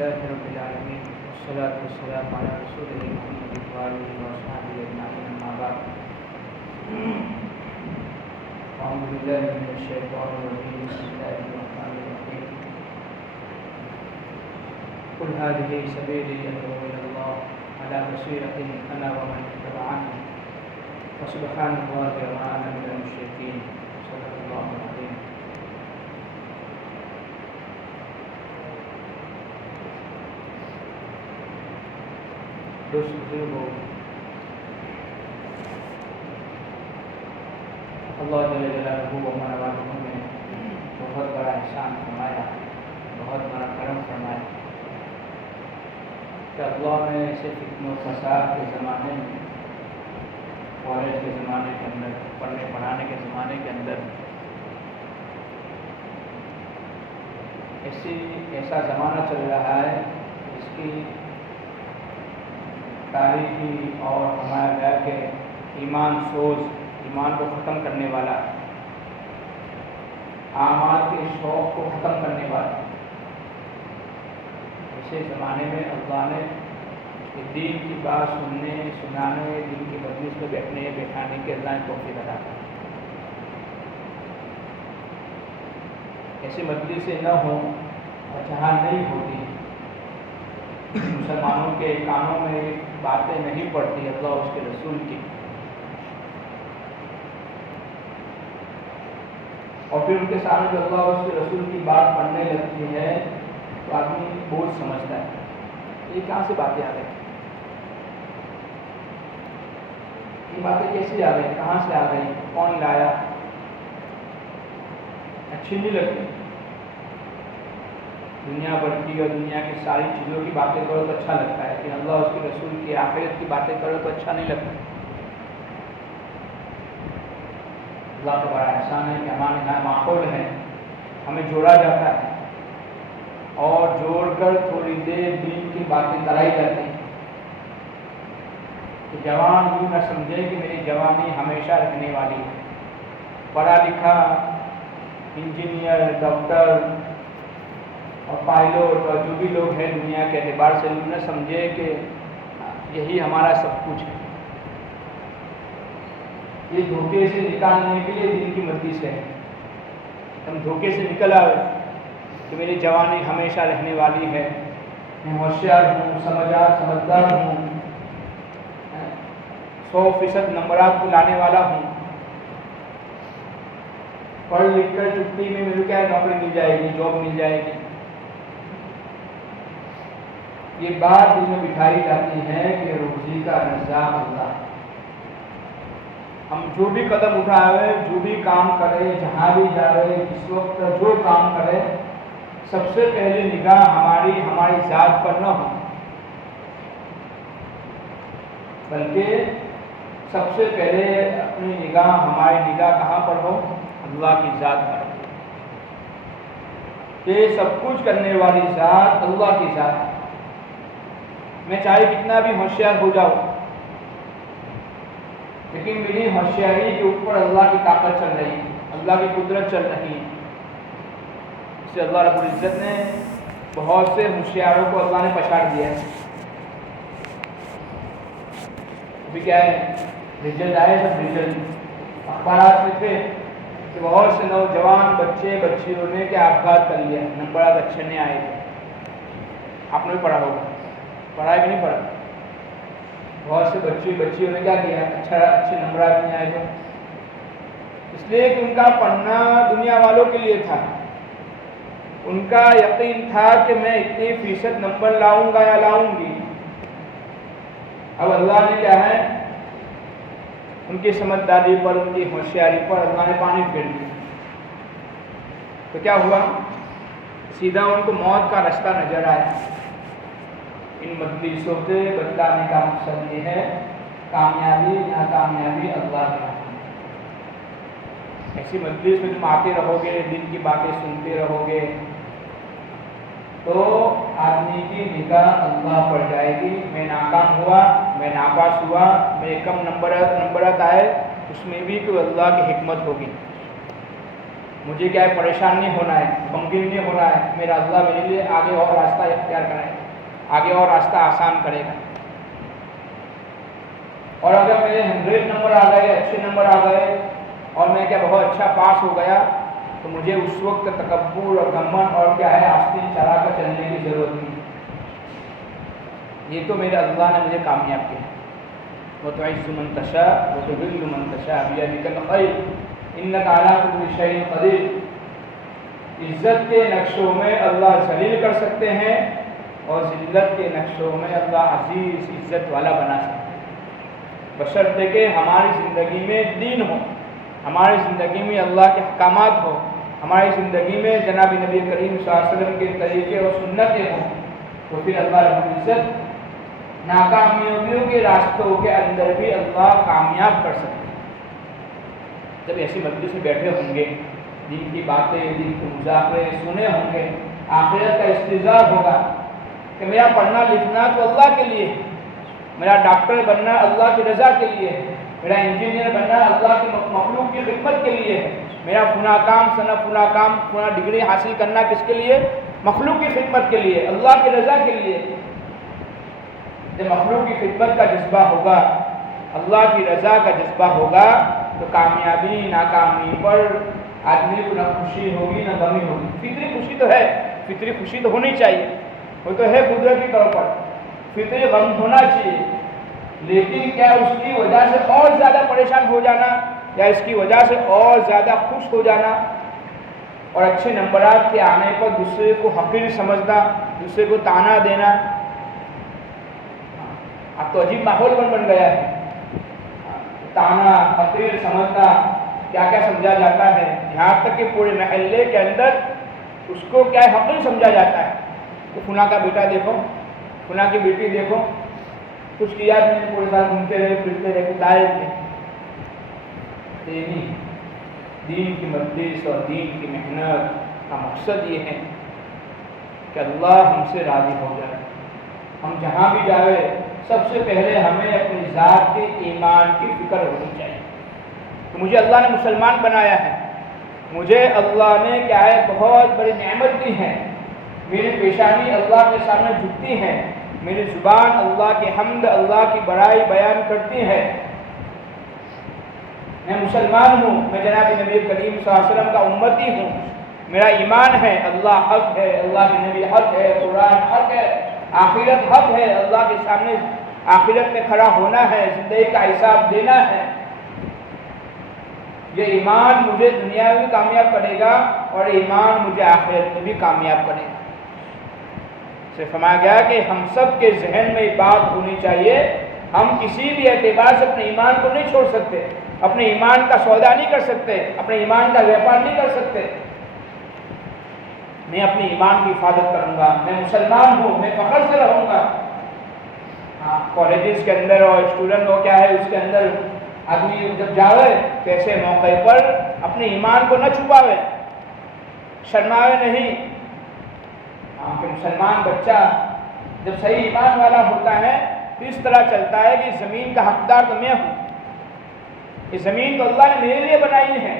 لله رب العالمين والصلاة والسلام على رسوله محمد وآله وصحبه أجمعين أما بعد أعوذ بالله من الشيطان الرجيم بسم الله الرحمن الرحيم قل هذه سبيلي أدعو إلى الله على بصيرة أنا ومن اتبعني وسبحان الله وما أنا من المشركين صدق الله العظيم. دوستو اللہ جل جلالہ و منوالہ نے بہت بڑا احسان فرمایا، بہت بڑا کرم فرمایا کہ اللہ نے ایسے فتن و فساد کے زمانے میں، کالج کے زمانے کے اندر، پڑھنے پڑھانے کے زمانے کے اندر ایسا زمانہ چل رہا ہے جس کی تاریخی اور ہمارا گیا کہ ایمان سوز، ایمان کو ختم کرنے والا، اعمال کے شوق کو ختم کرنے والا، ایسے زمانے میں اللہ نے دین کی بات سننے، سنانے، دین کی مجلس میں بیٹھانے کے اللہ نے توفیق عطا کی. ایسی مجلسیں نہ ہوں اور جہاں نہیں ہوتی، مسلمانوں کے کانوں میں باتیں نہیں پڑتی اللہ اس کے رسول کی، اور پھر ان کے سامنے جو اللہ اس کے رسول کی بات پڑھنے لگتی ہے تو آدمی بہت سمجھتا ہے یہ کہاں سے باتیں آ گئی، یہ باتیں کیسے آ گئی، کہاں سے آ گئی، کون لایا، اچھی نہیں لگتی. دنیا بھر کی اور دنیا کی ساری چیزوں کی باتیں کرو تو اچھا لگتا ہے، لیکن اللہ اس کے رسول کی آخرت کی باتیں کرو تو اچھا نہیں لگتا. اللہ کا بڑا احسان ہے کہ ہمارے یہاں ماحول ہے، ہمیں جوڑا جاتا ہے اور جوڑ کر تھوڑی دیر دین کی باتیں کرائی جاتی ہیں کہ جوان یوں نہ سمجھے کہ میری جوانی ہمیشہ رہنے والی ہے. پڑھا لکھا انجینئر، ڈاکٹر اور پائلٹ اور جو بھی لوگ ہیں دنیا کے اعتبار سے یوں نہ سمجھے کہ یہی ہمارا سب کچھ ہے. یہ دھوکے سے نکالنے کے لیے دین کی مجلس ہے. ہم دھوکے سے نکل آئے کہ میری جوانی ہمیشہ رہنے والی ہے، میں ہوشیار ہوں، سمجھدار ہوں، 100% نمبرات کو لانے والا ہوں، پڑھ لکھ کر چھٹی میں میرے کیا نوکری مل جائے گی، جاب مل جائے گی. یہ بات دل میں بٹھائی جاتی ہے کہ روزی کا رزاق اللہ. ہم جو بھی قدم اٹھائے، جو بھی کام کرے، جہاں بھی جائے، جس وقت جو کام کرے، سب سے پہلے نگاہ ہماری ذات پر نہ ہو، بلکہ سب سے پہلے اپنی ہماری نگاہ کہاں پر ہو؟ اللہ کی ذات پر. کہ سب کچھ کرنے والی ذات اللہ کی ذات ہے. میں چاہے کتنا بھی ہوشیار ہو جاؤں، لیکن میری ہوشیاری کے اوپر اللہ کی طاقت چل رہی ہے، اللہ کی قدرت چل رہی ہے. اس سے اللہ رب العزت نے بہت سے ہوشیاروں کو اللہ نے پچھاڑ دیا ہے. ابھی کیا ہے، رزلٹ آئے، سب رزلٹ اخبارات میں تھے کہ بہت سے نوجوان بچیوں نے کیا آغاز کر لیا، نمبرات اچھے نہیں آئے تھے. آپ نے بھی پڑھا ہوگا، پڑھا ہے کہ نہیں پڑھا؟ بہت سے بچیوں نے کیا کیا، اچھے نمبرات نہیں آئے تھے، اس لیے کہ ان کا پڑھنا دنیا والوں کے لیے تھا. ان کا یقین تھا کہ میں اتنے فیصد نمبر لاؤں گا یا لاؤں گی. اب اللہ نے کیا ہے، ان کی سمجھداری پر، ان کی ہوشیاری پر اللہ نے پانی پھیر دیا. تو کیا ہوا، سیدھا ان کو موت کا رستہ نظر آیا. ان مجلسوں سے بتلانے کا مقصد یہ ہے، کامیابی ناکامیابی اللہ کے ہاتھ میں. ایسی مجلس میں تم آتے رہو گے، دن کی باتیں سنتے رہو گے تو آدمی کی نگاہ اللہ پر جائے گی. میں ناکام ہوا، میں ناپاس ہوا، میرے کم نمبرات آئے، اس میں بھی کوئی اللہ کی حکمت ہوگی. مجھے کیا ہے پریشان نہیں ہونا ہے، غمگین نہیں ہونا ہے، میرا اللہ میرے لیے آگے اور راستہ اختیار کرائے گا، آگے اور راستہ آسان کرے گا۔ اور اگر میرے 100 نمبر آ گئے، اچھے نمبر آ گئے اور میں کیا بہت اچھا پاس ہو گیا، تو مجھے اس وقت تکبر اور گھمنڈ اور کیا ہے آستین چلا کر چلنے کی ضرورت نہیں۔ یہ تو میرے اللہ نے مجھے کامیاب کیا۔ وَتُعِزُّ مَن تَشَاءُ وَتُذِلُّ مَن تَشَاءُ بِيَدِكَ الْخَيْرُ إِنَّكَ عَلَىٰ كُلِّ شَيْءٍ قَدِيرٌ۔ عزت کے نقشوں میں اللہ ذلیل کر سکتے ہیں اور ذلت کے نقشوں میں اللہ عزیز عزت والا بنا سکتے ہیں، بشرطے کہ ہماری زندگی میں دین ہو، ہماری زندگی میں اللہ کے احکامات ہو، ہماری زندگی میں جناب نبی کریم صلی اللہ علیہ وسلم کے طریقے اور سنتیں ہوں، تو پھر اللہ رب العزت ناکامیوں کے راستوں کے اندر بھی اللہ کامیاب کر سکتے ہیں۔ جب ایسی مجلس میں بیٹھے ہوں گے، دین کی باتیں، دین کے مذاکرے سنے ہوں گے، آخرت کا استظہار ہوگا کہ میرا پڑھنا لکھنا تو اللہ کے لیے ہے، میرا ڈاکٹر بننا اللہ کی رضا کے لیے ہے، میرا انجینئر بننا اللہ کی مخلوق کی خدمت کے لیے ہے، میرا فلاں کام فلاں ڈگری حاصل کرنا کس کے لیے؟ مخلوق کی خدمت کے لیے، اللہ کی رضا کے لیے۔ جب مخلوق کی خدمت کا جذبہ ہوگا، اللہ کی رضا کا جذبہ ہوگا، تو کامیابی ناکامی پر آدمی کو نہ خوشی ہوگی نہ غمی ہوگی۔ فطری خوشی تو ہے، فطری خوشی تو ہونی چاہیے، وہ تو ہے قدرتی طور پر، فطری غم ہونا چاہیے، لیکن کیا اس کی وجہ سے اور زیادہ پریشان ہو جانا یا اس کی وجہ سے اور زیادہ خوش ہو جانا اور اچھے نمبرات کے آنے پر دوسرے کو حقیر سمجھنا، دوسرے کو طعنہ دینا، اب تو عجیب ماحول بن گیا ہے۔ طعنہ، حقیر سمجھنا، کیا کیا سمجھا جاتا ہے، یہاں تک کہ پورے محلے کے اندر اس کو کیا حقیر سمجھا جاتا ہے کہ فلاں کا بیٹا دیکھو، فلاں کی بیٹی دیکھو، کچھ کیا نہیں، پورے سال گھومتے رہے پھرتے رہے دائر میں۔ دین کی مجلس اور دین کی محنت کا مقصد یہ ہے کہ اللہ ہم سے راضی ہو جائے، ہم جہاں بھی جائے سب سے پہلے ہمیں اپنی ذات کے ایمان کی فکر ہونی چاہیے کہ مجھے اللہ نے مسلمان بنایا ہے، مجھے اللہ نے کیا ہے بہت بڑی نعمت دی ہے، میری پیشانی اللہ کے سامنے جھکتی ہے، میری زبان اللہ کی حمد، اللہ کی بڑائی بیان کرتی ہے، میں مسلمان ہوں، میں جناب نبی کریم صلی اللہ علیہ وسلم کا امتی ہوں، میرا ایمان ہے اللہ حق ہے، اللہ کے نبی حق ہے، قرآن حق ہے، آخرت حق ہے، اللہ کے سامنے آخرت میں کھڑا ہونا ہے، زندگی کا حساب دینا ہے۔ یہ ایمان مجھے دنیا میں بھی کامیاب کرے گا اور ایمان مجھے آخرت میں بھی کامیاب کرے گا۔ سے فرمایا گیا کہ ہم سب کے ذہن میں یہ بات ہونی چاہیے، ہم کسی بھی اعتبار سے اپنے ایمان کو نہیں چھوڑ سکتے، اپنے ایمان کا سودا نہیں کر سکتے، اپنے ایمان کا ویپار نہیں کر سکتے۔ میں اپنے ایمان کی حفاظت کروں گا، میں مسلمان ہوں، میں فخر سے رہوں گا۔ کالجز کے اندر اور اسٹوڈنٹ ہو کیا ہے اس کے اندر آدمی جب جاوے تو ایسے موقع پر اپنے ایمان کو نہ چھپاوے، شرماوے نہیں۔ کہ مسلمان بچہ جب صحیح ایمان والا ہوتا ہے تو اس طرح چلتا ہے کہ زمین کا حقدار تو میں ہوں، یہ زمین تو اللہ نے میرے لیے بنائی ہے،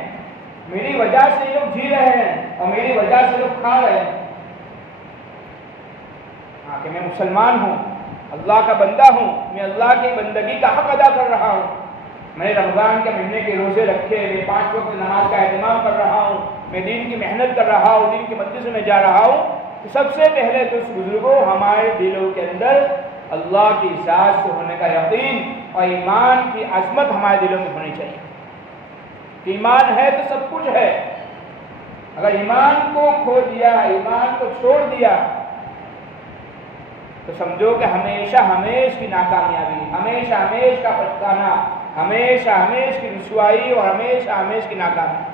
میری وجہ سے یہ لوگ جی رہے ہیں اور میری وجہ سے لوگ کھا رہے ہیں۔ کہ میں مسلمان ہوں، اللہ کا بندہ ہوں، میں اللہ کی بندگی کا حق ادا کر رہا ہوں، میں رمضان کے مہینے کے روزے رکھے، میں 5 وقت نماز کا اہتمام کر رہا ہوں، میں دین کی محنت کر رہا ہوں، دین کی مجلس میں جا رہا ہوں، تو سب سے پہلے تو اس بزرگوں ہمارے دلوں کے اندر اللہ کی ذات سے ہونے کا یقین اور ایمان کی عظمت ہمارے دلوں میں ہونی چاہیے کہ ایمان ہے تو سب کچھ ہے۔ اگر ایمان کو کھو دیا، ایمان کو چھوڑ دیا تو سمجھو کہ ہمیشہ ہمیش کی ناکامیابی، ہمیشہ ہمیش کا پچھتانا، ہمیشہ ہمیش کی رسوائی اور ہمیشہ ہمیش کی ناکامی۔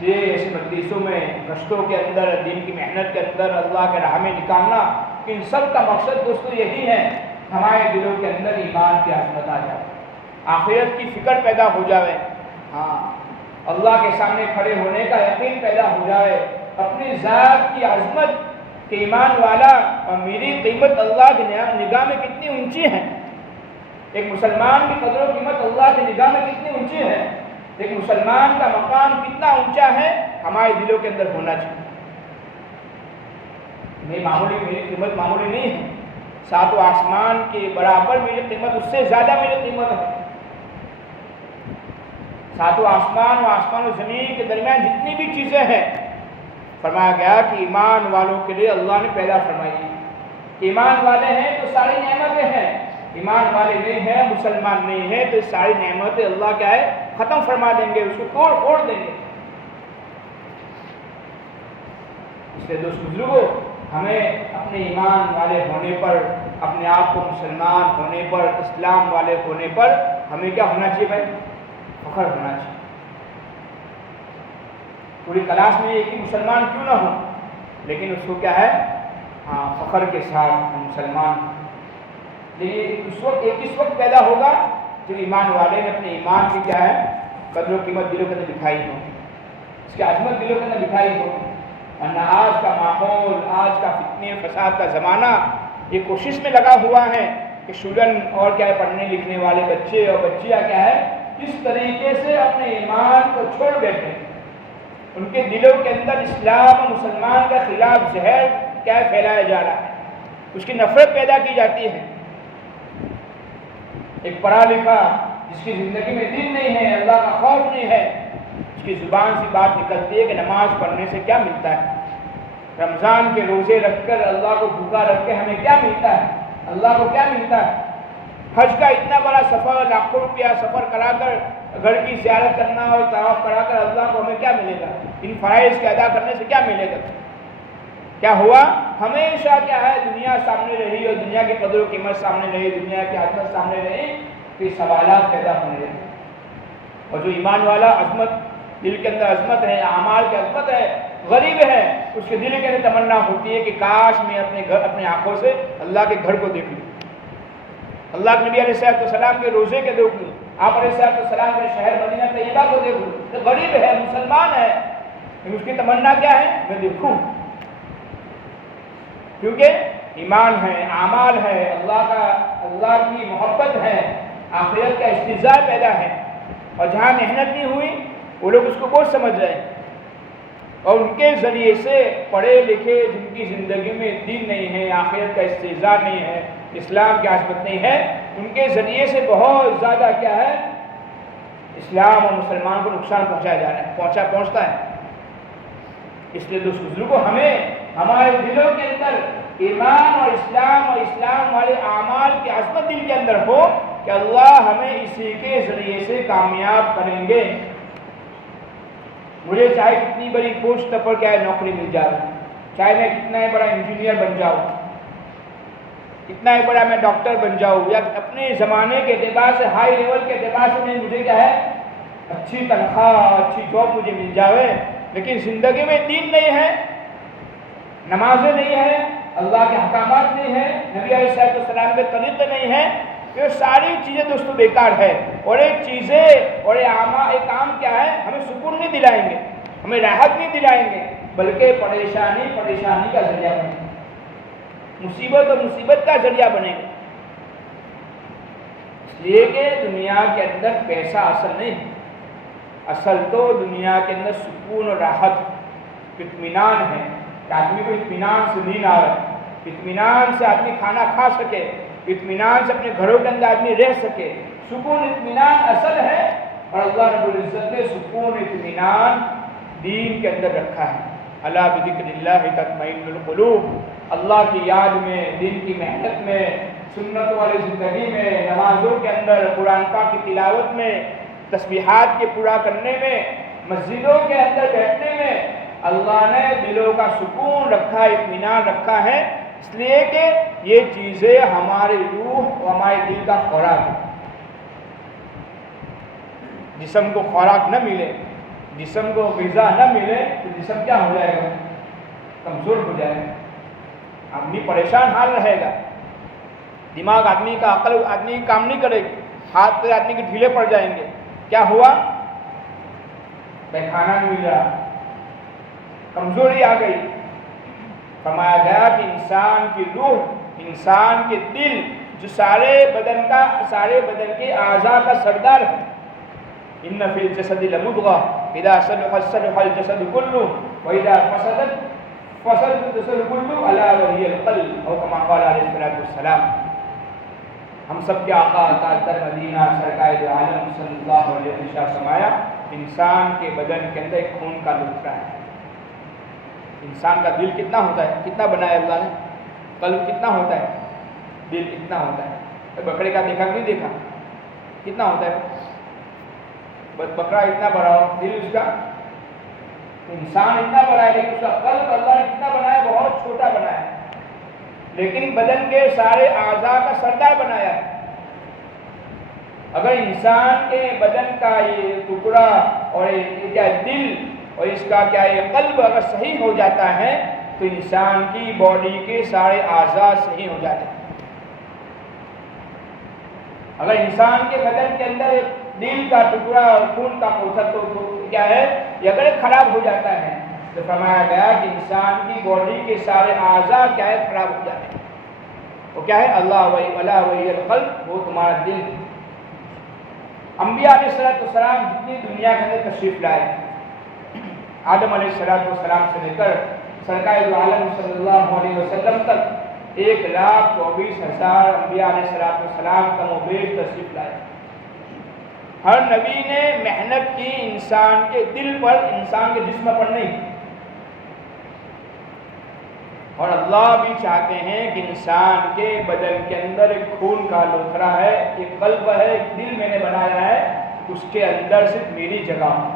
یہ ایسے مجلسوں میں گشتوں کے اندر، دین کی محنت کے اندر اللہ کے راہ میں نکالنا، کہ ان سب کا مقصد دوستو یہی ہے ہمارے دلوں کے اندر ایمان کی عظمت آ جائے، آخرت کی فکر پیدا ہو جائے، اللہ کے سامنے کھڑے ہونے کا یقین پیدا ہو جائے، اپنی ذات کی عظمت کہ ایمان والا اور میری قیمت اللہ کی نگاہ میں کتنی اونچی ہے، ایک مسلمان کی قدر و قیمت اللہ کی نگاہ میں کتنی اونچی ہے، ایک مسلمان کا مقام کتنا اونچا ہے، ہمارے دلوں کے اندر ہونا چاہیے۔ میری قیمت معمولی نہیں ہے، ساتوں آسمان کے برابر میری قیمت، اس سے زیادہ میری قیمت ہے۔ ساتوں آسمان و زمین کے درمیان جتنی بھی چیزیں ہیں، فرمایا گیا کہ ایمان والوں کے لیے اللہ نے پیدا فرمائی ہے۔ ایمان والے ہیں تو ساری نعمتیں ہیں، ایمان والے نہیں ہیں، مسلمان نہیں ہیں تو ساری نعمتیں اللہ کیا ہے ختم فرما دیں گے، اس کو توڑ پھوڑ دیں گے۔ اس لیے دوست بزرگوں، ہمیں اپنے ایمان والے ہونے پر، اپنے آپ کو مسلمان ہونے پر، اسلام والے ہونے پر ہمیں کیا ہونا چاہیے بھائی؟ فخر ہونا چاہیے۔ پوری کلاس میں ایک ہی مسلمان کیوں نہ ہو، لیکن اس کو کیا ہے فخر کے ساتھ مسلمان۔ لیکن اس وقت پیدا ہوگا جب ایمان والے نے اپنے ایمان کی کیا ہے قدر و قیمت دلوں کے اندر دکھائی ہو، اس کی عظمت دلوں کے اندر دکھائی ہو۔ ورنہ آج کا ماحول، آج کا فتنے فساد کا زمانہ یہ کوشش میں لگا ہوا ہے کہ اسٹوڈنٹ اور کیا ہے پڑھنے لکھنے والے بچے اور بچیاں کیا ہے اس طریقے سے اپنے ایمان کو چھوڑ بیٹھے، ان کے دلوں کے اندر اسلام اور مسلمان کا خلاف زہر کیا ہے پھیلایا جا رہا ہے، اس کی نفرت پیدا کی جاتی ہے۔ ایک پڑھا لکھا جس کی زندگی میں دین نہیں ہے، اللہ کا خوف نہیں ہے، اس کی زبان سے بات نکلتی ہے کہ نماز پڑھنے سے کیا ملتا ہے، رمضان کے روزے رکھ کر اللہ کو بھوکا رکھ کے ہمیں کیا ملتا ہے، اللہ کو کیا ملتا ہے، حج کا اتنا بڑا سفر، لاکھوں روپیہ سفر کرا کر گھر کی زیارت کرنا اور طواف کرا کر اللہ کو ہمیں کیا ملے گا، ان فرائض کے ادا کرنے سے کیا ملے گا؟ کیا ہوا؟ ہمیشہ کیا ہے دنیا سامنے رہی اور دنیا کی قدر و قیمت سامنے رہی، دنیا کی عظمت سامنے رہی، تو یہ سوالات پیدا ہونے لگے۔ اور جو ایمان والا عظمت، دل کے اندر عظمت ہے، اعمال کی عظمت ہے، غریب ہے، اس کے دل کے اندر تمنا ہوتی ہے کہ کاش میں اپنے آنکھوں سے اللہ کے گھر کو دیکھ لوں، اللہ کے نبی علیہ السلام کے روزے کے دیکھ لوں، آپ علیہ السلام کے شہر مدینہ طیبہ کو دیکھ لوں۔ تو غریب ہے، مسلمان ہے، لیکن اس کی تمنا کیا ہے؟ میں دیکھوں، کیونکہ ایمان ہے، اعمال ہے، اللہ کی محبت ہے، آخرت کا استحضاء پیدا ہے، اور جہاں محنت نہیں ہوئی وہ لوگ اس کو بوجھ سمجھ رہے ہیں، اور ان کے ذریعے سے پڑھے لکھے جن کی زندگی میں دین نہیں ہے، آخرت کا استحضاء نہیں ہے، اسلام کی عظمت نہیں ہے، ان کے ذریعے سے بہت زیادہ کیا ہے اسلام اور مسلمان کو نقصان پہنچایا جا رہا ہے، پہنچتا ہے۔ اس لیے دوست بزرگوں، ہمیں ہمارے دلوں کے اندر ایمان اور اسلام والے اعمال کی عظمت دل کے اندر ہو کہ اللہ ہمیں اسی کے ذریعے سے کامیاب کریں گے۔ مجھے چاہے کتنی بڑی پوسٹ پر کیا ہے نوکری مل جائے، چاہے میں کتنا بڑا انجینئر بن جاؤں، کتنا بڑا میں ڈاکٹر بن جاؤں، یا اپنے زمانے کے اعتبار سے ہائی لیول کے اعتبار سے مجھے کیا ہے اچھی تنخواہ، اچھی جاب مجھے مل جاوے، لیکن زندگی میں دین نہیں ہے، نمازیں نہیں ہے، اللہ کے احکامات نہیں ہے، نبی علیہ السلام کے طریقے نہیں ہے، یہ ساری چیزیں دوستو بیکار ہے۔ اور ایک چیزیں اور ایک کام کیا ہے ہمیں سکون نہیں دلائیں گے، ہمیں راحت نہیں دلائیں گے، بلکہ پریشانی کا ذریعہ بنے گا، مصیبت کا ذریعہ بنے گا۔ اس لیے کہ دنیا کے اندر پیسہ اصل نہیں ہے، اصل تو دنیا کے اندر سکون اور راحت، اطمینان ہے کہ آدمی کو اطمینان سے نیند آئے، اطمینان سے آدمی کھانا کھا سکے، اطمینان سے اپنے گھروں کے اندر آدمی رہ سکے، سکون اطمینان اصل ہے، اور اللہ رب العزت نے سکون اطمینان دین کے اندر رکھا ہے۔ الا بذکر اللہ تطمئن القلوب، اللہ کی یاد میں، دین کی محنت میں، سنت والی زندگی میں، نمازوں کے اندر، قرآن پاک کی تلاوت میں، تسبیحات کے پورا کرنے میں، مسجدوں کے اندر بیٹھنے میں اللہ نے دلوں کا سکون رکھا، اطمینان رکھا ہے، اس لیے کہ یہ چیزیں ہماری روح اور ہمارے دل کا خوراک ہے۔ جسم کو خوراک نہ ملے، جسم کو غذا نہ ملے تو جسم کیا ہو جائے گا؟ کمزور ہو جائے گا، آدمی پریشان حال رہے گا، دماغ آدمی کا، عقل آدمی کی کام نہیں کرے گی، ہاتھ پہ آدمی کے ڈھیلے پڑ جائیں گے۔ کیا ہوا؟ کھانا نہیں مل رہا، کمزوری آ گئی۔ فرمایا گیا کہ انسان کی روح، انسان کے دل جو سارے بدن کے اعضاء کا سردار ہے. ان فی الجسد لمضغہ اذا صلحت صلح الجسد کلہ واذا فسدت فسد الجسد کلہ الا وہی القلب او کما قال علیہ الصلوۃ والسلام. ہم سب کے آقا تاجدار مدینہ سرکار دو عالم صلی اللہ علیہ وسلم فرمایا انسان کے بدن کے اندر ایک خون کا لوتھڑا ہے. انسان کا دل کتنا ہوتا ہے, کتنا بنایا اللہ نے, قلب کتنا ہوتا ہے, دل اتنا ہوتا ہے. بکرے کا دیکھا کہ نہیں دیکھا, کتنا ہوتا ہے بکرا اتنا بڑا ہو, دل اس کا, انسان اتنا بڑا ہے لیکن اس کا قلب اللہ نے کتنا بنایا, بہت چھوٹا بنایا ہے, لیکن بدن کے سارے اعضاء کا سردار بنایا ہے. اگر انسان کے بدن کا یہ ٹکڑا اور کیا دل اور اس کا کیا یہ قلب اگر صحیح ہو جاتا ہے تو انسان کی باڈی کے سارے اعضاء صحیح ہو جاتے ہیں. اگر انسان کے بدن کے اندر دل کا ٹکڑا اور خون کا پوچھا تو کیا ہے یہ اگر خراب ہو جاتا ہے تو فرمایا گیا کہ انسان کی باڈی کے سارے اعضاء کیا ہے خراب ہو جاتے ہیں. وہ کیا ہے اللہ وہی القلب, وہ تمہارا دل. انبیاء علیہ السلام جتنی دنیا کے اندر تشریف لائے, آدم علیہ السلام سے لے کر سرکار دو عالم صلی اللہ علیہ وسلم تک 1,24,000 انبیاء علیہ السلام کم و بیش تشریف لائے. ہر نبی نے محنت کی انسان کے دل پر, انسان کے جسم پر نہیں. اور اللہ بھی چاہتے ہیں کہ انسان کے بدن کے اندر ایک خون کا لوتھڑا ہے, ایک قلب ہے, ایک دل میں نے بنایا ہے, اس کے اندر صرف میری جگہ ہو,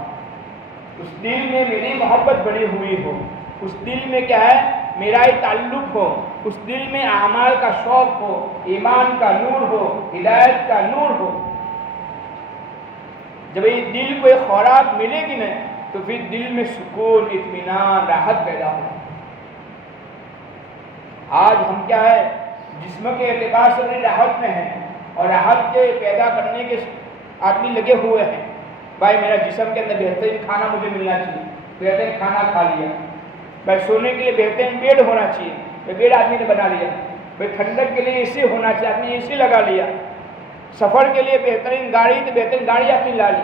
اس دل میں میری محبت بڑی ہوئی ہو, اس دل میں کیا ہے میرا ہی تعلق ہو, اس دل میں اعمال کا شوق ہو, ایمان کا نور ہو, ہدایت کا نور ہو. جب یہ دل کو ایک خوراک ملے گی نا تو پھر دل میں سکون, اطمینان, راحت پیدا ہوگا. آج ہم کیا ہے جسم کے اعتبار سے بڑی راحت میں ہیں اور راحت کے پیدا کرنے کے آدمی لگے ہوئے ہیں. بھائی میرا جسم کے اندر بہترین کھانا مجھے ملنا چاہیے, بہترین کھانا کھا لیا. بھائی سونے کے لیے بہترین بیڈ ہونا چاہیے, بیڈ آدمی نے بنا لیا. بھائی ٹھنڈک کے لیے اے سی ہونا چاہیے, آدمی اے سی لگا لیا. سفر کے لیے بہترین گاڑی تو بہترین گاڑی آدمی لا لی.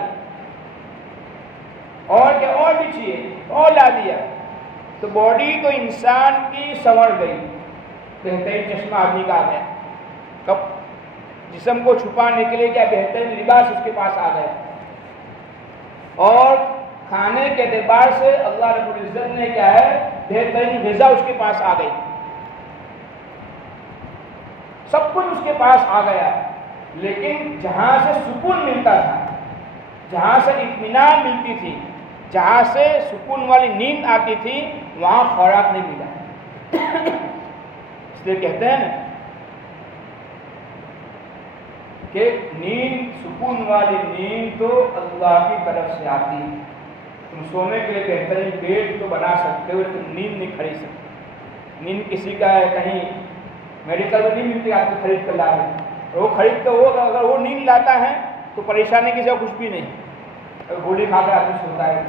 اور کیا اور بھی چاہیے اور لا دیا. تو باڈی تو انسان کی سنور گئی, بہترین چشمہ آدمی کا آ گیا. کب جسم کو چھپانے کے لیے کیا بہترین لباس اس کے پاس آ گیا. اور کھانے کے اعتبار سے اللہ رب العزت نے کیا ہے بہترین غذا اس کے پاس آ گئی. سب کچھ اس کے پاس آ گیا. لیکن جہاں سے سکون ملتا تھا, جہاں سے اطمینان ملتی تھی, جہاں سے سکون والی نیند آتی تھی, وہاں خوراک نہیں ملا. اس لیے کہتے ہیں نا کہ نیند, سکون والی نیند تو اللہ کی طرف سے آتی ہے. تم سونے کے لیے بہترین بیڈ تو بنا سکتے ہو لیکن نیند نہیں خرید سکتے. نیند کسی کا ہے کہیں میڈیکل میں نہیں ملتی, آپ کو خرید کر لا رہے ہیں. وہ خرید کر وہ اگر وہ نیند لاتا ہے تو پریشانی کی جگہ کچھ بھی نہیں, گولی کھا کر آدمی سوتا ہے.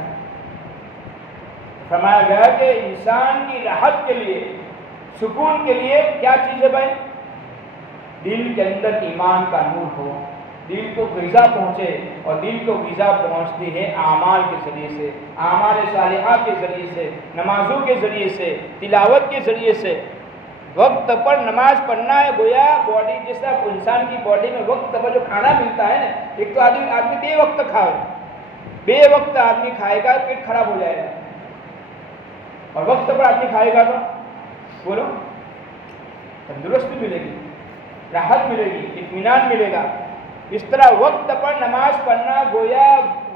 فرمایا گیا کہ انسان کی راحت کے لیے, سکون کے لیے کیا چیز ہے بھائی, دل کے اندر ایمان کا نور ہو, دل کو غذا پہنچے. اور دل کو غذا پہنچتی ہے اعمال کے ذریعے سے, اعمال صالحہ کے ذریعے سے, نمازوں کے ذریعے سے, تلاوت کے ذریعے سے. وقت پر نماز پڑھنا ہے, گویا باڈی جیسا انسان کی باڈی میں وقت پر جو کھانا ملتا ہے نا, ایک تو آدمی بے وقت کھائے, بے وقت آدمی کھائے گا پیٹ خراب ہو جائے گا, اور وقت پر آدمی کھائے گا تو بولو تندرستی ملے گی, راحت ملے گی, اطمینان ملے گا. اس طرح وقت پر نماز پڑھنا گویا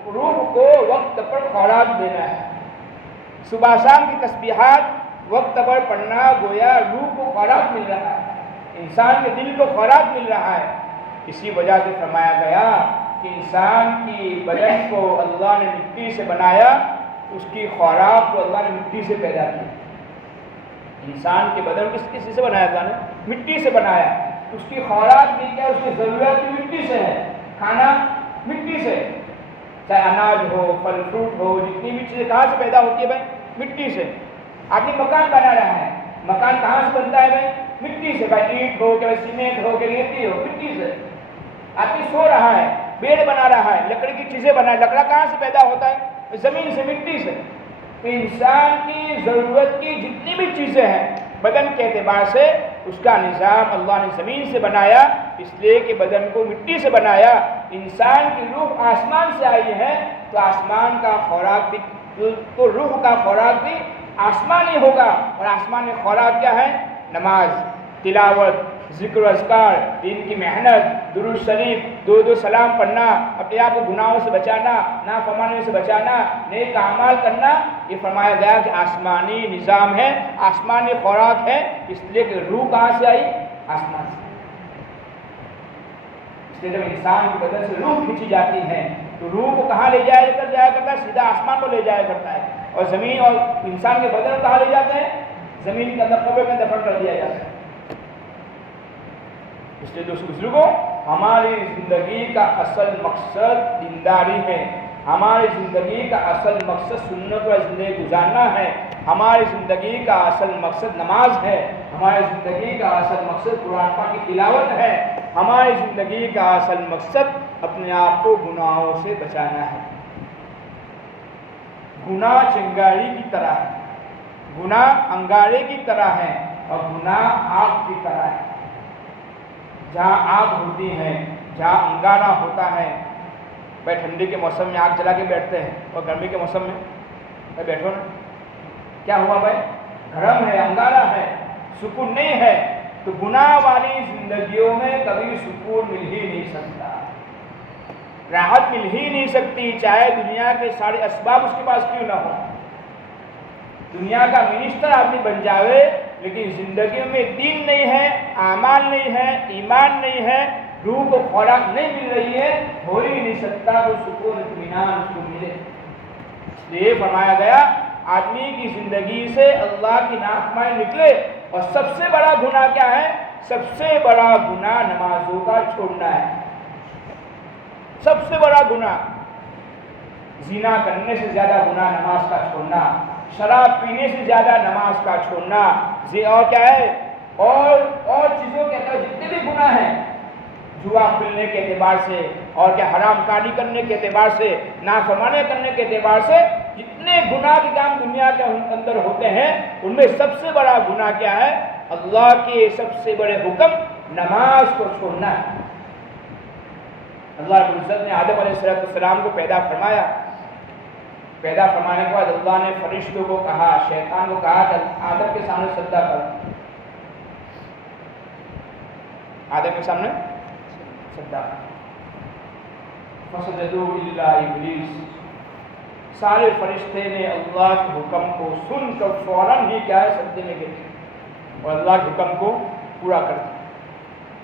روح کو وقت پر خوراک دینا ہے. صبح شام کی تسبیحات وقت پر پڑھنا گویا روح کو خوراک مل رہا ہے, انسان کے دل کو خوراک مل رہا ہے. اسی وجہ سے فرمایا گیا کہ انسان کی بدن کو اللہ نے مٹی سے بنایا, اس کی خوراک کو اللہ نے مٹی سے پیدا کی. انسان کے بدن کس سے بنایا اللہ نے, مٹی سے بنایا. اس کی خوراک بھی کیا, اس کی ضرورت بھی مٹی سے ہے, کھانا مٹی سے, چاہے اناج ہو, پھل فروٹ ہو, جتنی بھی چیزیں کہاں سے پیدا ہوتی ہے بھائی, مٹی سے. آدمی مکان بنا رہا ہے, مکان کہاں سے بنتا ہے بھائی, مٹی سے، بھائی اینٹ ہو کہ سیمنٹ ہو کہ ریتی ہو، مٹی سے آدمی سو رہا ہے، بیڈ بنا رہا ہے، لکڑی کی چیزیں بنا ہے، لکڑا کہاں سے پیدا ہوتا ہے؟ زمین سے، مٹی سے۔ تو انسان کی ضرورت کی جتنی بھی چیزیں ہیں بدن کے اعتبار سے، اس کا نظام اللہ نے زمین سے بنایا، اس لیے کہ بدن کو مٹی سے بنایا۔ انسان کی روح آسمان سے آئی ہے، تو آسمان کا خوراک بھی، تو روح کا خوراک بھی آسمانی ہوگا۔ اور آسمانی خوراک کیا ہے؟ نماز، تلاوت، ذکر و اذکار، دین کی محنت، درود شریف، دو سلام پڑھنا، اپنے آپ کو گناہوں سے بچانا، نافرمانی سے بچانا، نیک اعمال کرنا، یہ فرمایا گیا کہ آسمانی نظام ہے، آسمانی خوراک ہے۔ اس لیے کہ روح کہاں سے آئی؟ آسمان سے۔ اس لیے جب انسان کے بدن سے روح کھینچی جاتی ہے تو روح کو کہاں لے جایا کرتا ہے؟ سیدھا آسمان کو لے جایا کرتا ہے۔ اور زمین اور انسان کے بدن کہاں لے جاتے ہیں؟ زمین کے اندر قبر میں دفن کر دیا جاتا ہے۔ اس لیے دوستو بزرگوں، ہماری زندگی کا اصل مقصد دینداری ہے، ہماری زندگی کا اصل مقصد سنت و زندگی گزارنا ہے، ہماری زندگی کا اصل مقصد نماز ہے، ہماری زندگی کا اصل مقصد قرآن پاک کی تلاوت ہے، ہماری زندگی کا اصل مقصد اپنے آپ کو گناہوں سے بچانا ہے۔ گناہ چنگاری کی طرح ہے، گناہ انگارے کی طرح ہے، اور گناہ آگ کی طرح ہے۔ جہاں آگ ہوتی ہے، جہاں انگارہ ہوتا ہے، بھائی ٹھنڈی کے موسم میں آگ جلا کے بیٹھتے ہیں، اور گرمی کے موسم میں بھائی بیٹھو نا، کیا ہوا بھائی؟ گرم ہے، انگارہ ہے، سکون نہیں ہے۔ تو گناہ والی زندگیوں میں کبھی سکون مل ہی نہیں سکتا، راحت مل ہی نہیں سکتی، چاہے دنیا کے سارے اسباب اس کے پاس کیوں نہ ہو، دنیا کا منسٹر آدمی بن جاوے، لیکن زندگیوں میں دین نہیں ہے، اعمال نہیں ہے، ایمان نہیں ہے، روح کو خوراک نہیں مل رہی ہے، ہو ہی نہیں سکتا تو سکون اطمینان اس کو ملے۔ اس لیے فرمایا گیا آدمی کی زندگی سے اللہ کی نافرمانی نکلے، اور سب سے بڑا گناہ کیا ہے؟ سب سے بڑا گناہ نمازوں کا چھوڑنا ہے۔ سب سے بڑا گناہ، زنا کرنے سے زیادہ گناہ نماز کا چھوڑنا، شراب پینے سے زیادہ نماز کا چھوڑنا، اور کیا ہے، اور چیزوں کے اندر جتنے بھی گناہ ہیں، جوا کھیلنے کے اعتبار سے، اور کیا حرام کاری کرنے کے اعتبار سے، نافرمانی کرنے کے اعتبار سے، جتنے گناہ کے کام دنیا کے اندر ہوتے ہیں، ان میں سب سے بڑا گناہ کیا ہے؟ اللہ کے سب سے بڑے حکم نماز کو چھوڑنا ہے۔ اللہ رب العزت نے آدم علیہ السلام کو پیدا فرمایا، پیدا فرمانے کے بعد اللہ نے فرشتوں کو کہا، شیطان کو کہا کہ آدم کے سامنے سجدہ کر، آدم کے سامنے سجدہ کر، فسجدوا الا ابلیس، سارے فرشتے نے اللہ کے حکم کو سن کر فوراً ہی کیا ہے؟ سجدے میں گئے اور اللہ کے حکم کو پورا کر دیا۔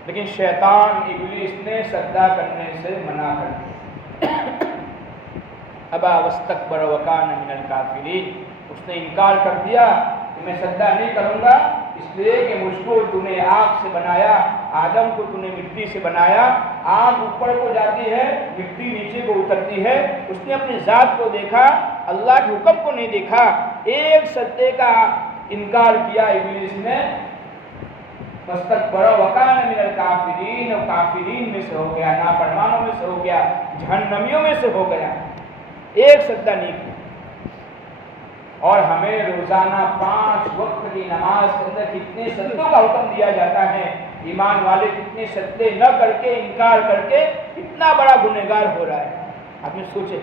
لیکن شیطان ابلیس نے سجدہ کرنے سے منع کر دیا، ابا واستکبر وکان من الکافرین، اس نے انکار کر دیا کہ میں سجدہ نہیں کروں گا، اس لیے کہ مجھ کو تو نے آگ سے بنایا، آدم کو تو نے مٹی سے بنایا، آگ اوپر کو جاتی ہے، مٹی نیچے کو اترتی ہے، اس نے اپنی ذات کو دیکھا، اللہ کے حکم کو نہیں دیکھا، ایک سجدے کا انکار کیا ابلیس نے، واستکبر وکان من الکافرین، اور کافرین میں سے ہو گیا، نافرمانوں میں سے ہو گیا، جہنمیوں میں سے ہو گیا، ایک سجدہ نہیں کیا۔ اور ہمیں روزانہ 5 وقت کی نماز کے اندر کتنے سجدوں کا حکم دیا جاتا ہے، ایمان والے کتنے سجدے نہ کر کے، انکار کر کے کتنا بڑا گنہگار ہو رہا ہے، آپ نے سوچے۔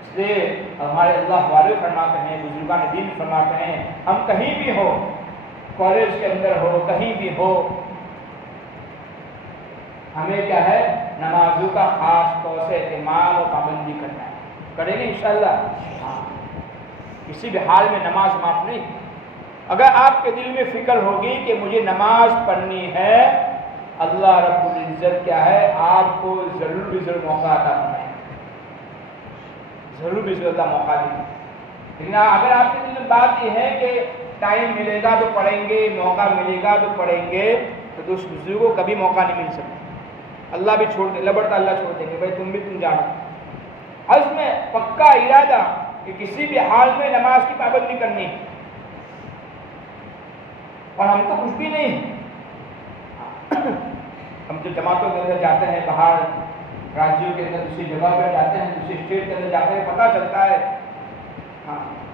اس لیے ہمارے اللہ والے فرماتے ہیں، بزرگان دین فرماتے ہیں، ہم کہیں بھی ہو، کالج کے اندر ہو، کہیں بھی ہو، ہمیں کیا ہے؟ نمازوں کا خاص طور سے اہتمام و پابندی کرنا ہے، کریں گے انشاءاللہ؟ ہاں، کسی بھی حال میں نماز معاف نہیں۔ اگر آپ کے دل میں فکر ہوگی کہ مجھے نماز پڑھنی ہے، اللہ رب العزت کیا ہے؟ آپ کو ضرور بھی ضرور موقع عطا فرمائے، ضرور بھی ضرور اللہ موقع دیں۔ لیکن اگر آپ کے دل میں بات یہ ہے کہ ٹائم ملے گا تو پڑھیں گے، موقع ملے گا تو پڑھیں گے، تو دوست بزرگوں کو کبھی موقع نہیں مل سکتا، اللہ بھی چھوڑ دے، لبڑتا اللہ چھوڑ دیں گے، بھائی تم جانا۔ عزم پکا ارادہ کہ کسی بھی حال میں نماز کی پابندی کرنی ہے۔ اور ہم تو کچھ بھی نہیں ہیں. ہم جو جماعتوں کے اندر جاتے ہیں، باہر راجیوں کے اندر دوسری جگہ پہ جاتے ہیں، دوسری اسٹیٹ کے اندر جاتے ہیں، پتہ چلتا ہے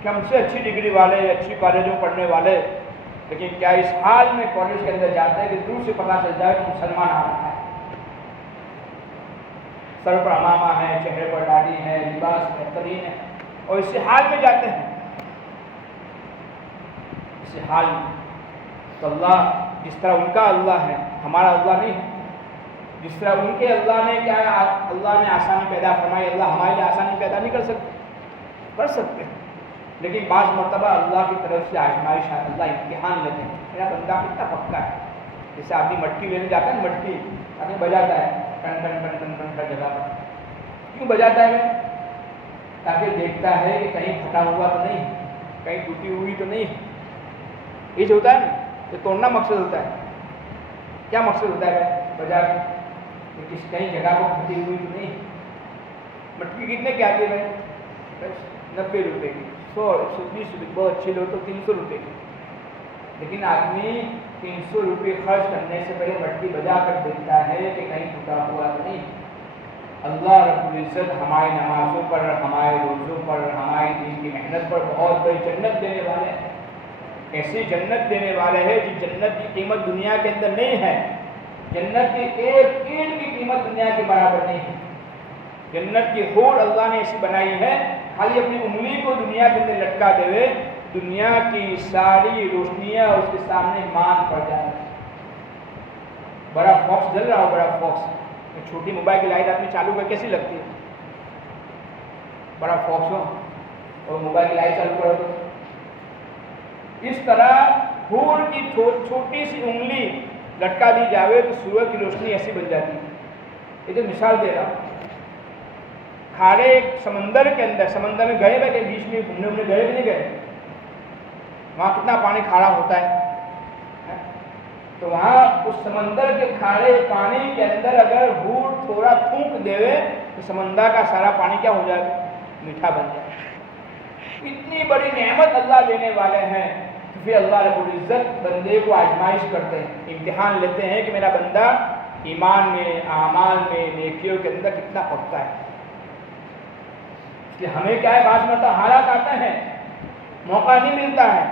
کہ ہم سے اچھی ڈگری والے، اچھی کالجوں پڑھنے والے، لیکن کیا اس حال میں کالج کے اندر جاتے ہیں کہ دور سے پتہ چل جائے کہ مسلمان آ رہا ہے، سر پر امامہ ہے، چہرے پر داڑھی ہے، لباس بہترین ہے، اور اسی حال میں جاتے ہیں. اسی حال میں تو اللہ جس طرح ان کا اللہ ہے، ہمارا اللہ نہیں ہے. جس طرح ان کے اللہ نے کیا ہے، اللہ نے آسانی پیدا فرمائی، اللہ ہمارے لیے آسانی پیدا نہیں کر سکتے. لیکن بعض مرتبہ اللہ کی طرف سے آزمائش ہے، اللہ امتحان لیتے ہیں، میرا بندہ کتنا پکا ہے. جیسے آدمی مٹی لینے جاتا ہے، مٹی آدمی بجاتا ہے ٹن ٹن ٹن ٹن ٹن ہر جگہ پر. کیوں بجاتا ہے وہ؟ تاکہ دیکھتا ہے کہ کہیں پھٹا ہوا تو نہیں، کہیں ٹوٹی ہوئی تو نہیں. یہ جو ہوتا ہے نا، یہ توڑنا مقصد ہوتا ہے. کیا مقصد ہوتا ہے بجا کے کس کہیں جگہ کو پھٹی ہوئی تو نہیں. مٹی کتنے کی آتی ہے بھائی؟ بس 90 روپے کی، 100 120 روپے، بہت اچھے لوگ تو 300 روپے کی. لیکن آدمی 300 روپے خرچ کرنے سے پہلے مٹی بجا کر دیکھتا ہے کہ کہیں ٹوٹا ہوا تو نہیں. اللہ رب العزت ہماری نمازوں پر، ہمارے روزوں پر، ہماری دین کی محنت پر بہت بڑی جنت دینے والے ہیں. ایسی جنت دینے والے ہیں جس جنت کی قیمت دنیا کے اندر نہیں ہے. جنت کی ایک اینٹ کی قیمت دنیا کے برابر نہیں ہے. جنت کی حور اللہ نے ایسی بنائی ہے، خالی اپنی انگلی کو دنیا کے اندر لٹکا دے ہوئے دنیا کی ساری روشنیاں اس کے سامنے مان پڑ جائے. بڑا فوکس جل رہا ہو، بڑا فوکس، چھوٹی موبائل کی لائٹ آدمی چالو کر کیسی لگتی ہے؟ بڑا فوکس ہو اور موبائل کی لائٹ چالو کرو تو اس طرح حور کی چھوٹی سی انگلی لٹکا دی جاوے تو سورج کی روشنی ایسی بن جاتی ہے. یہ تو مثال دے رہا ہوں. کھارے ایک سمندر کے اندر، سمندر میں گئے بیٹھے بیچ میں گھومنے گئے بھی نہیں گئے؟ وہاں کتنا پانی کھارا ہوتا ہے. تو وہاں اس سمندر کے کھارے پانی کے اندر اگر حور تھوڑا تھوک دے تو سمندر کا سارا پانی کیا ہو جائے گا؟ میٹھا بن جائے. اتنی بڑی نعمت اللہ دینے والے ہیں، پھر اللہ رب العزت بندے کو آزمائش کرتے ہیں، امتحان لیتے ہیں کہ میرا بندہ ایمان میں، اعمال میں، نیکیوں کے اندر کتنا پختہ ہے. اس لیے ہمیں کیا ہے، بعض مرتبہ حالات آتے ہیں، موقع نہیں ملتا ہے.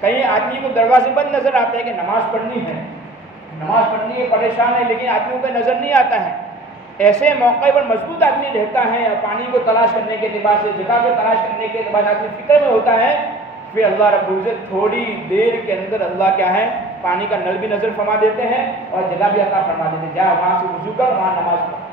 کہیں آدمی کو دروازے بند نظر آتا ہے کہ نماز پڑھنی ہے، پریشان ہے، لیکن آدمی کو نظر نہیں آتا ہے. ایسے موقع پر مضبوط آدمی رہتا ہے، اور پانی کو تلاش کرنے کے اعتبار سے، جگہ کو تلاش کرنے کے اعتبار سے آدمی فکر میں ہوتا ہے. پھر اللہ رب العزت تھوڑی دیر کے اندر اللہ کیا ہے، پانی کا نل بھی نظر فرما دیتے ہیں اور جگہ بھی عطا فرما دیتے ہیں. جا وہاں سے وضو کر، وہاں نماز پڑھ.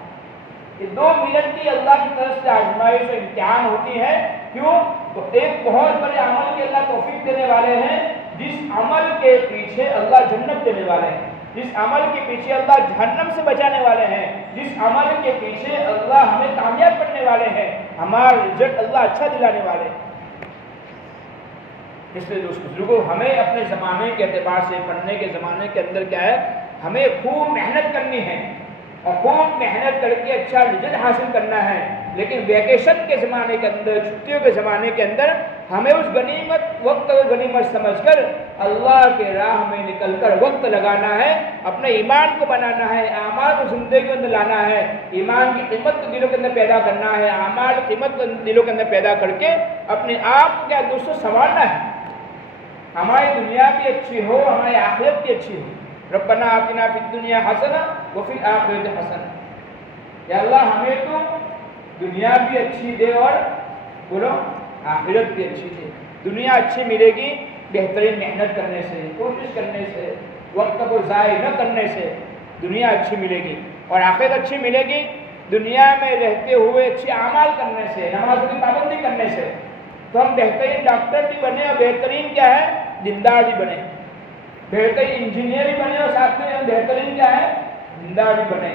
یہ 2 منٹ کی اللہ کی طرف سے آزمائش و امتحان ہوتی ہے. کیوں؟ تو ایک بہت بڑے عمل کے اللہ توفیق دینے والے ہیں، جس عمل کے پیچھے اللہ جنت دینے والے ہیں، جس عمل کے پیچھے اللہ جہنم سے بچانے والے ہیں، جس عمل کے پیچھے اللہ ہمیں کامیاب کرنے والے ہیں، ہمارا رزلٹ اللہ اچھا دلانے والے ہیں. اس لیے دوست بزرگوں، ہمیں اپنے زمانے کے اعتبار سے، پڑھنے کے زمانے کے اندر کیا ہے، ہمیں خوب محنت کرنی ہے اور خوب محنت کر کے اچھا رزلٹ حاصل کرنا ہے. لیکن ویکیشن کے زمانے کے اندر، چھٹیوں کے زمانے کے اندر ہمیں اس وقت کو غنیمت سمجھ کر اللہ کے راہ میں نکل کر وقت لگانا ہے، اپنے ایمان کو بنانا ہے، اعمال کو زندگی کے اندر لانا ہے، ایمان کی قیمت کو دلوں کے اندر پیدا کرنا ہے، اعمال کی قیمت کو دلوں کے اندر پیدا کر کے اپنے آپ کو کیا دوستوں سنبھالنا ہے. ہماری دنیا بھی اچھی ہو، ہماری آخرت بھی اچھی ہو. ربنا آتنا فی الدنیا حسنہ وفی الآخرۃ حسنہ. یا اللہ ہمیں تو دنیا بھی اچھی دے اور بولو آخرت بھی اچھی دے. دنیا اچھی ملے گی بہترین محنت کرنے سے، کوشش کرنے سے، وقت کو ضائع نہ کرنے سے دنیا اچھی ملے گی، اور آخرت اچھی ملے گی دنیا میں رہتے ہوئے اچھے اعمال کرنے سے، نمازوں کی پابندی کرنے سے. تو ہم بہترین ڈاکٹر بھی بنے اور بہترین کیا ہے دیندار بھی بنے، بہترین انجینئر بھی بنے اور ساتھ میں ہم بہترین کیا ہے دیندار بھی بنے.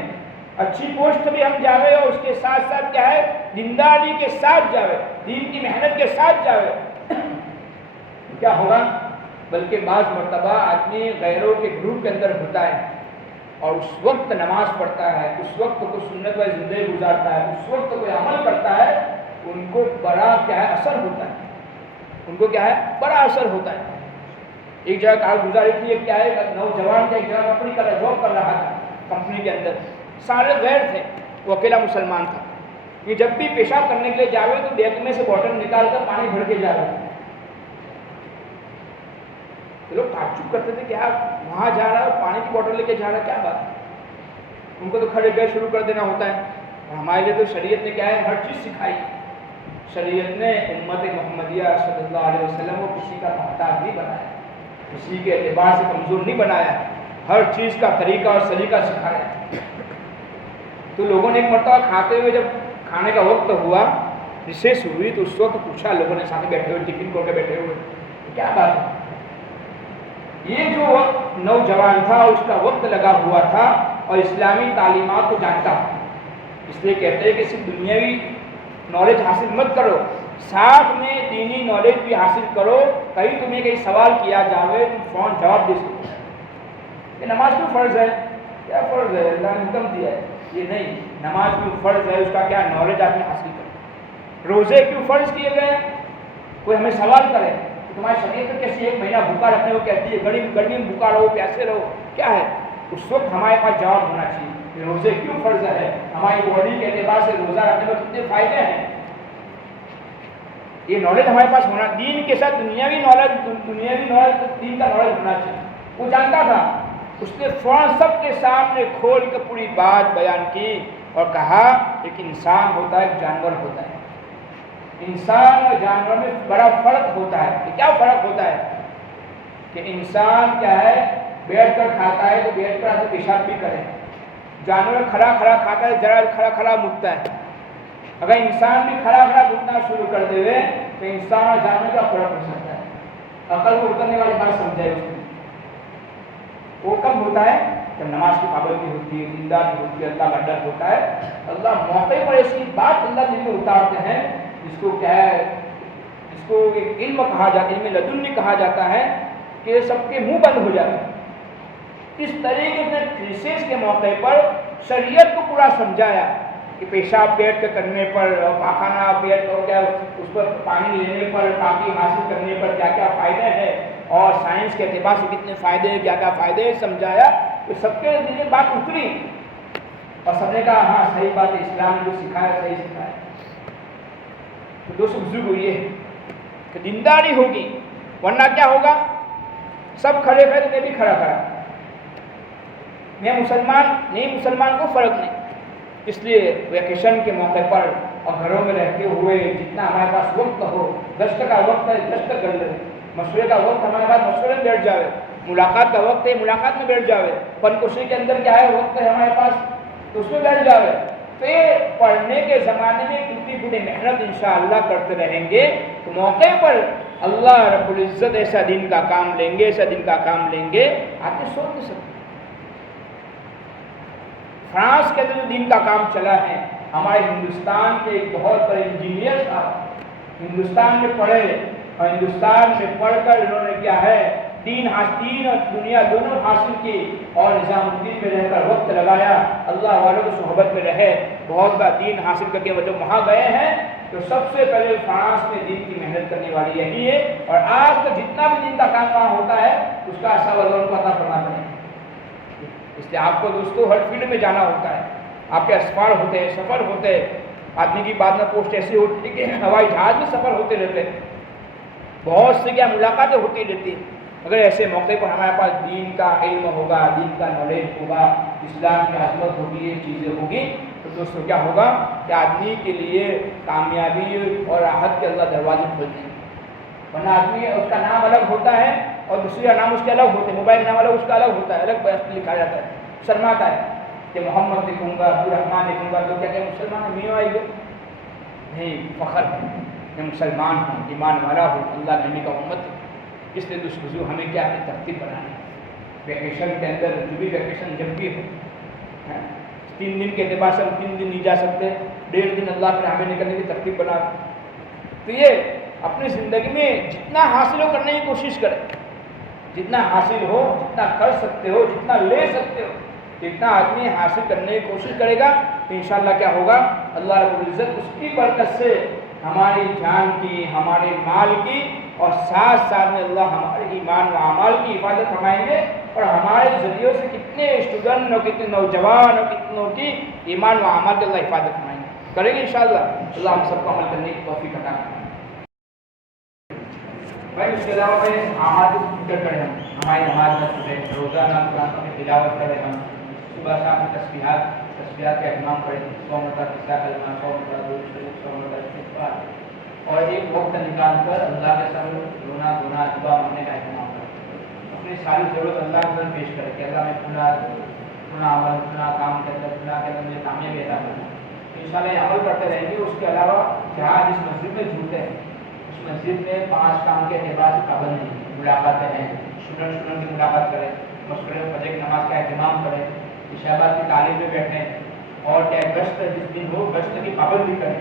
اچھی پوسٹ بھی ہم جاوے اور اس کے ساتھ ساتھ کیا ہے دینداری کے ساتھ جاوے، دین کی محنت کے ساتھ جاوے. کیا ہوگا؟ بلکہ بعض مرتبہ آدمی غیروں کے گروپ کے اندر ہوتا ہے اور اس وقت نماز پڑھتا ہے، اس وقت کو سنت والی زندگی گزارتا ہے، اس وقت کوئی عمل کرتا ہے، ان کو بڑا کیا ہے اثر ہوتا ہے، ان کو کیا ہے بڑا اثر ہوتا ہے. ایک جگہ کارگزاری تھی، ایک کیا ہے نوجوان کا ایک جگہ نوکری کر رہا، جاب کر رہا تھا کمپنی کے اندر، سارے غیر تھے، وہ اکیلا مسلمان تھا. یہ جب بھی پیشاب کرنے کے لیے جاوے تو بیگ میں سے بوتل نکال کر پانی بھر کے جا رہا ہے. لوگ تعجب کرتے تھے کہ آپ وہاں جا رہا ہے پانی کی بوتل لے کے جا رہا ہے، کیا بات ہے. ان کو تو کھڑے گئے شروع کر دینا ہوتا ہے. اور ہمارے لیے تو شریعت نے کیا ہے، ہر چیز سکھائی. شریعت نے امت محمدیہ صلی اللہ علیہ وسلم کو کسی کا محتاج نہیں بنایا، کسی کے اعتبار سے کمزور نہیں بنایا، ہر چیز کا طریقہ اور سلیقہ سکھایا. تو لوگوں نے ایک مرتبہ کھاتے ہوئے جب کھانے کا وقت ہوا، ریسیس ہوئی، تو اس وقت پوچھا لوگوں نے ساتھ بیٹھے ہوئے، ٹفن کھول کے بیٹھے ہوئے، کیا بات ہے. یہ جو وقت نوجوان تھا اس کا وقت لگا ہوا تھا اور اسلامی تعلیمات کو جانتا تھا. اس لیے کہتے ہیں کہ صرف دنیاوی نالج حاصل مت کرو، ساتھ میں دینی نالج بھی حاصل کرو. کہیں تمہیں کہیں سوال کیا جاوے تم فون جواب دے سکو. یہ نماز کیوں فرض ہے؟ کیا فرض ہے؟ اللہ نے حکم دیا ہے. یہ نہیں، نماز کیوں فرض ہے اس کا کیا نالج آپ نے حاصل کرو. روزے کیوں فرض کیے گئے؟ کوئی ہمیں سوال کرے تمہاری شریعت کیسی ایک مہینہ بھوکا رکھنے کو کہتی ہے، گرمی میں بھوکا رہو، پیاسے رہو، کیا ہے؟ اس وقت ہمارے پاس جواب ہونا چاہیے کہ روزے کیوں فرض ہے، ہماری باڈی کے اعتبار سے روزہ رکھنے میں کتنے فائدے ہیں. یہ نالج ہمارے پاس ہونا، دین کے ساتھ دنیاوی نالج دین کا نالج ہونا چاہیے. وہ جانتا تھا. اس نے فوراً سب کے سامنے کھول کر پوری بات بیان کی اور کہا ایک انسان ہوتا ہے، ایک جانور ہوتا ہے. انسان اور جانور میں بڑا فرق ہوتا ہے. کہ کیا فرق ہوتا ہے؟ کہ انسان کیا ہے، بیٹھ کر کھاتا ہے تو بیٹھ کر آدمی پیشاب بھی کرے. جانور کھڑا کھڑا کھاتا ہے، ذرا کھڑا کھڑا مکتا ہے. اگر انسان بھی کھڑا کھڑا مکنا شروع کر دے تو انسان اور جانور کا فرق ہو سکتا ہے. عقل کو اترنے والی بات سمجھائے. اس میں وہ کب ہوتا ہے؟ جب نماز کی پابندی ہوتی ہے، دیندار ہوتی ہے، اللہ کا ڈر ہوتا ہے. اللہ موقع پر ایسی بات اللہ دل میں اتارتے ہیں جس کو کیا ہے، جس کو ایک علم کہا جاتا ہے، علم لدنی کہا جاتا ہے، کہ سب کے منہ بند ہو جاتے ہیں. اس طریقے سے کریسمس کے موقع پر شریعت کو پورا سمجھایا کہ پیشاب بیٹھ کے کرنے پر اور پاخانہ بیٹھ کر کیا اس پر پانی لینے پر، پاکی حاصل کرنے پر کیا کیا فائدے ہیں اور سائنس کے اعتبار سے کتنے فائدے ہیں، کیا کیا فائدے ہیں سمجھایا. تو سب کے دل میں بات اتری اور سب نے کہا ہاں صحیح بات ہے، اسلام نے جو سکھایا صحیح سکھایا. تو دوستو بزرگ یہ ہے کہ دینداری ہوگی، ورنہ کیا ہوگا؟ سب کھڑے کھڑے تو میں بھی کھڑا کھڑا، میں مسلمان نہیں مسلمان کو فرق نہیں. اس لیے ویکیشن کے موقع پر اور گھروں میں رہتے ہوئے جتنا ہمارے پاس وقت ہو، گشت کا وقت ہے گشت کر لیں، مشورے کا وقت ہمارے پاس مشورے میں بیٹھ جاوے، ملاقات کا وقت ہے ملاقات میں بیٹھ جاوے، فن کشی کے اندر کیا ہے وقت ہے ہمارے پاس تو اس میں بیٹھ جاوے. پھر پڑھنے کے زمانے میں ٹوٹی پھوٹی محنت انشاءاللہ کرتے رہیں گے تو موقع پر اللہ رب العزت ایسا دین کا کام لیں گے، ایسا دین کا کام لیں گے آپ نے سوچ نہیں سکتے. فرانس کے اندر جو دین کا کام چلا ہے، ہمارے ہندوستان کے ایک بہت بڑے انجینئر صاحب ہندوستان میں پڑھے اور ہندوستان میں پڑھ کر انہوں نے کیا ہے دین اور دنیا دونوں حاصل کی اور نظام الدین میں رہ کر وقت لگایا، اللہ والوں کی صحبت میں رہے، بہت بڑا دین حاصل کر کے وہ جب وہاں گئے ہیں تو سب سے پہلے فرانس میں دین کی محنت کرنے والی یہی ہے. اور آج تک جتنا بھی دین کا کام وہاں ہوتا ہے اس کا اثر اللہ کو عطا فرماتا ہے. اس لیے آپ کو دوستو ہر فیلڈ میں جانا ہوتا ہے، آپ کے اسفار ہوتے ہیں، سفر ہوتے ہیں. آدمی کی بعد میں پوسٹ ایسی ہوتی ہے کہ ہوائی جہاز میں سفر ہوتے رہتے ہیں، بہت سے کیا ملاقاتیں ہوتی رہتی ہیں. اگر ایسے موقع پر ہمارے پاس دین کا علم ہوگا، دین کا نالج ہوگا، اسلام کی عظمت ہوگی، یہ چیزیں ہوگی تو دوستو کیا ہوگا کہ آدمی کے لیے کامیابی اور راحت کے اللہ دروازے کھول دیں گے. ورنہ آدمی اس کا نام الگ ہوتا ہے اور دوسری کا نام اس کے الگ ہوتے ہیں، موبائل نام الگ اس کا الگ ہوتا ہے، الگ لکھا جاتا ہے، شرماتا ہے کہ محمد لکھوں گا، عبد الرحمان لکھوں گا، لوگ کہتے ہیں مسلمان میوں آئی گئے. نہیں، فخر ہے میں مسلمان ہوں، ایمان والا ہوں، اللہ نبی کا امت ہوں. اس لیے دوستو ہمیں کیا ہے ترتیب بنانی ہے. ویکیشن کے اندر جو بھی ویکیشن جب بھی ہو، 3 دن کے اعتبار سے ہم 3 دن نہیں جا سکتے، 1.5 دن اللہ کے راہ میں نکلنے کی ترتیب بنا. تو یہ اپنی زندگی میں جتنا حاصل ہو کرنے کی کوشش کریں، جتنا حاصل ہو، جتنا کر سکتے ہو، جتنا لے سکتے ہو، جتنا آدمی حاصل کرنے کی کوشش کرے گا تو انشاءاللہ کیا ہوگا، اللہ رب العزت اس کی برکت سے ہماری جان کی، ہمارے مال کی اور ساتھ ساتھ میں اللہ ہمارے ایمان و اعمال کی حفاظت فرمائیں گے، اور ہمارے ذریعوں سے کتنے اسٹوڈنٹ اور کتنے نوجوان اور کتنوں کی ایمان و اعمال کی اللہ حفاظت فرمائیں گے، کریں گے انشاءاللہ۔ اللہ ہم سب کو عمل کرنے کی توفیق عطا فرمائے۔ بھائی اس کے علاوہ میں اعمال کو ذکر کریں، ہم ہماری نماز مسجد روزانہ قرآن کی تلاوت کریں، ہم صبح شام کی تسبیحات کا اہتمام کریں، 100 مرتبہ قصہ کلمہ، 100 مرتبہ درود شریف، 100 مرتبہ استغفار، اور ایک وقت نکال کر اللہ کے سامنے رونا دعا مانگنے کا اہتمام کریں، اپنی ساری ضرورت اللہ کے سامنے پیش کریں کہ اللہ میں اپنا عمل اپنا کام کے اندر مجھے کامیابی عطا کرنا۔ انشاءاللہ یہ عمل کرتے رہیں گے۔ اس کے علاوہ جہاں جس مسجد میں جھوٹے ہیں، اس مسجد میں 5 کام کے اعتبار سے پابند نہیں ہے، ملاقاتیں ہیں، اسٹوڈنٹ کی ملاقات کریں، مشورے فجر کی نماز کا اہتمام کریں، عشاء کی تعلیم میں بیٹھیں، اور کیا گشت جس دن ہو گشت کی پابندی کریں۔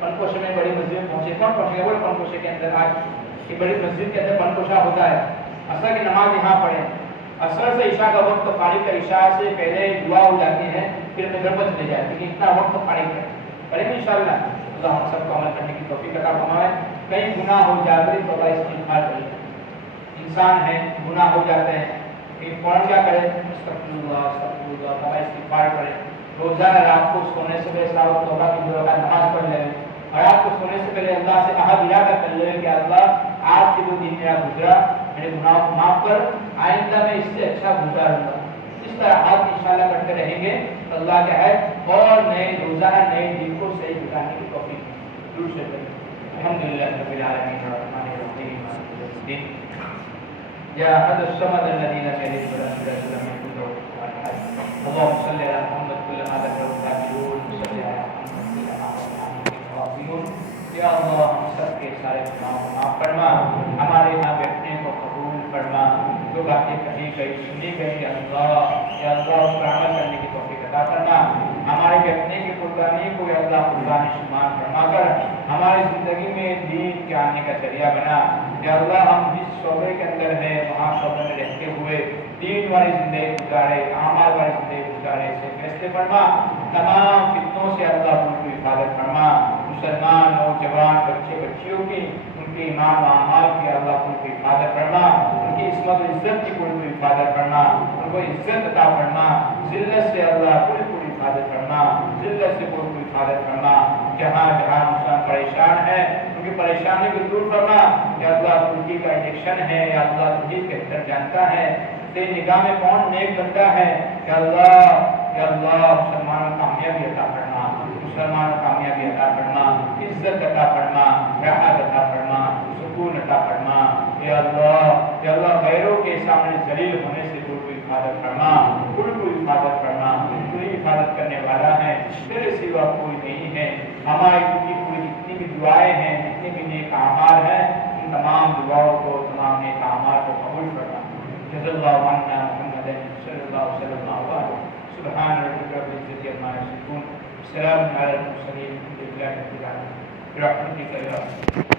پنکوشے میں بڑی مسجد میں پہنچے، کون پہنچے گا؟ بڑے پنکوشے کے اندر آج کی بڑی مسجد کے اندر پنکوشا ہوتا ہے، عصر کی نماز یہاں پڑھیں، عصر سے عشاء کا وقت فارغ کا، عشاء سے پہلے دعا ہو جاتی ہے، پھر میں گھر پر چلے جائے، لیکن اتنا وقت فارغ ہے، کریں گے انشاءاللہ۔ اللہ ہم سب کو عمل کرنے کی توفیق عطا فرمائے۔ کئی گناہ ہو جاتے ہیں تو اللہ استغفار کرے، انسان ہے گناہ ہو جاتے ہیں، ایک فوراً کیا کرے؟ استغفر اللہ استغفار کرے، روزانہ رات کو سونے سے پہلے توبہ کی 2 رکعت نماز پڑھ لے، اور رات کو سونے سے پہلے اللہ سے عہد ارادہ کر لے کہ اللہ آج کے 2 دن میرا گزرا، میرے گناہوں کو معاف کر، آئندہ میں اس سے اچھا گزاروں گا۔ اس طرح آپ انشاءاللہ کرتے رہیں گے تو اللہ کیا ہے اور نئے روزانہ نئے دن کو صحیح گزارنے کی توفیق ضرور سے کریں۔ الحمدللہ رب العالمین الرحمن الرحیم مالک یوم الدین یا احد الصمد الذی لم یلد ولم یولد ولم یکن له کفوا احد۔ اللهم صل علی محمد كل ما ذكره الذاکرون، صل علی محمد كل ما ذكره الغافلون۔ یا اللہ ہم سب کے سارے گناہوں کو معاف فرما، ہمارے یہاں بیٹھنے کو قبول فرما، جو باتیں کہی گئی سنی گئی یا اللہ اس پر عمل کرنے کی توفیق عطا فرما، ہمارے بیٹھنے کی قربانی کو یا اللہ قربانی شمار فرما کر ہماری زندگی میں دین کے آنے کا ذریعہ بنا۔ یا اللہ ہم جس شعبے کے اندر ہیں وہاں شعبے میں رہتے ہوئے دین والی زندگی گزارے، اعمال والی زندگی گزارے سے فیصلے فرما، تمام فتنوں سے اللہ کی حفاظت فرما، مسلمان نوجوان بچے بچیوں کی ان کے ایمان و اعمال کی اللہ کی حفاظت فرما، ان کی عصمت و عزت کی کوئی حفاظت فرما، ان کو عزت عطا فرما، ذلت سے اللہ پوری حفاظت فرما، ذلت سے پوری حفاظت فرما، جہاں جہاں مسلمان پریشان ہے ان کی پریشانی کو دور فرما۔ یا اللہ ترکی کا انجیکشن ہے، یا اللہ تجھے بہتر جانتا ہے، تیری نگاہ میں کون نیک بندہ ہے، یا اللہ مسلمانوں کو کامیابی عطا فرما، مسلمانوں کو کامیابی عطا فرما، عزت عطا فرما، راحت عطا فرما، سکون عطا فرما۔ یا اللہ غیروں کے سامنے ذلیل ہونے سے تو حفاظت فرما، کل کو حفاظت فرما، تو ہی حفاظت کرنے والا ہے، تیرے سوا کوئی نہیں ہے۔ ہماری کی پوری جتنی بھی دعائیں ہیں، جتنے بھی نیک اعمال ہیں، ان تمام دعاؤں کو، تمام نیک اعمال کو قبول فرما۔ جزا اللہ عنا محمد صلی اللہ علیہ وسلم۔ سبحان ربک رب العزۃ عما یصفون، سلام علی المرسلین، الحمد للہ رب العالمین، برحمتک یا